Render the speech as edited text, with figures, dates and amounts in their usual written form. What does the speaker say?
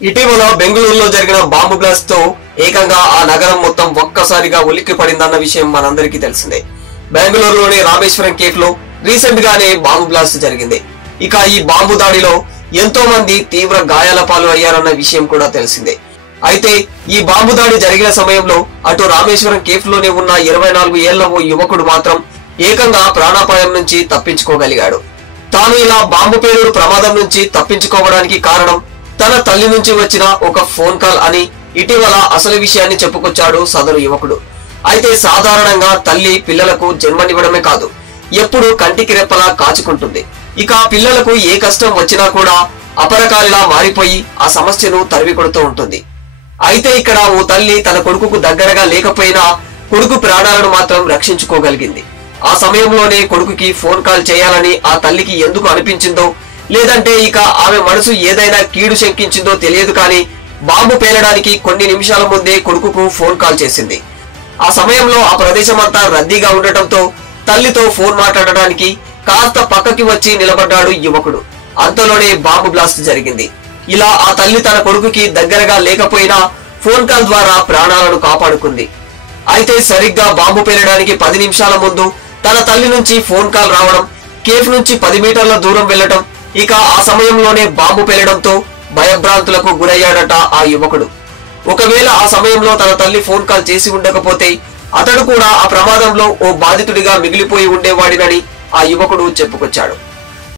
ఇటీవల బెంగళూరులో జరిగిన బాంబు బ్లాస్ట్ తో ఏకంగా ఆ నగరం మొత్తం ఒక్కసారిగా ఉలిక్కి పడిందన్న విషయం మనందరికీ తెలిసిందే. బెంగళూరులోని రామేశ్వరం కేఫ్ లో రీసెంట్ గానే బాంబు బ్లాస్ట్ జరిగింది. ఇక ఈ బాంబు దాడిలో ఎంతో మంది తీవ్ర గాయాల పాలు అయ్యారన్న విషయం కూడా తెలిసిందే. అయితే ఈ బాంబు దాడి జరిగిన సమయంలో అటు రామేశ్వరం కేఫ్ లోనే ఉన్న 24 ఏళ్ల ఓ యువకుడు మాత్రం ఏకంగా ప్రాణాపాయం నుంచి తప్పించుకోగలిగాడు. తాను ఇలా బాంబు పేలుడు ప్రమాదం నుంచి తప్పించుకోవడానికి కారణం తన తల్లి నుంచి వచ్చిన ఒక ఫోన్ కాల్ అని ఇటీవల అసలు విషయాన్ని చెప్పుకొచ్చాడు సదరు యువకుడు. అయితే సాధారణంగా తల్లి పిల్లలకు జన్మనివ్వడమే కాదు, ఎప్పుడు కంటికి రెప్పలా కాచుకుంటుంది. ఇక పిల్లలకు ఏ కష్టం వచ్చినా కూడా అపరకాలిలా మారిపోయి ఆ సమస్యను తరిమి కొడుతూ ఉంటుంది. అయితే ఇక్కడ ఓ తల్లి తన కొడుకుకు దగ్గరగా లేకపోయినా కొడుకు ప్రాణాలను మాత్రం రక్షించుకోగలిగింది. ఆ సమయంలోనే కొడుకుకి ఫోన్ కాల్ చేయాలని ఆ తల్లికి ఎందుకు అనిపించిందో, లేదంటే ఇక ఆమె మనసు ఏదైనా కీడు శంకించిందో తెలియదు కానీ బాంబు పేలడానికి కొన్ని నిమిషాల ముందే కొడుకుకు ఫోన్ కాల్ చేసింది. ఆ సమయంలో ఆ ప్రదేశం అంతా రద్దీగా ఉండటంతో తల్లితో ఫోన్ మాట్లాడడానికి కాస్త పక్కకి వచ్చి నిలబడ్డాడు యువకుడు. అంతలోనే బాంబు బ్లాస్ట్ జరిగింది. ఇలా ఆ తల్లి తన కొడుకుకి దగ్గరగా లేకపోయినా ఫోన్ కాల్ ద్వారా ప్రాణాలను కాపాడుకుంది. అయితే సరిగ్గా బాంబు పేలడానికి 10 నిమిషాల ముందు తన తల్లి నుంచి ఫోన్ కాల్ రావడం, కేఫ్ నుంచి 10 మీటర్ల దూరం వెళ్లడం, ఇక ఆ సమయంలోనే బాంబు పేలడంతో భయభ్రాంతులకు గురయ్యాడట ఆ యువకుడు. ఒకవేళ ఆ సమయంలో తన తల్లి ఫోన్ కాల్ చేసి ఉండకపోతే అతడు కూడా ఆ ప్రమాదంలో ఓ బాధితుడిగా మిగిలిపోయి ఉండేవాడినని ఆ యువకుడు చెప్పుకొచ్చాడు.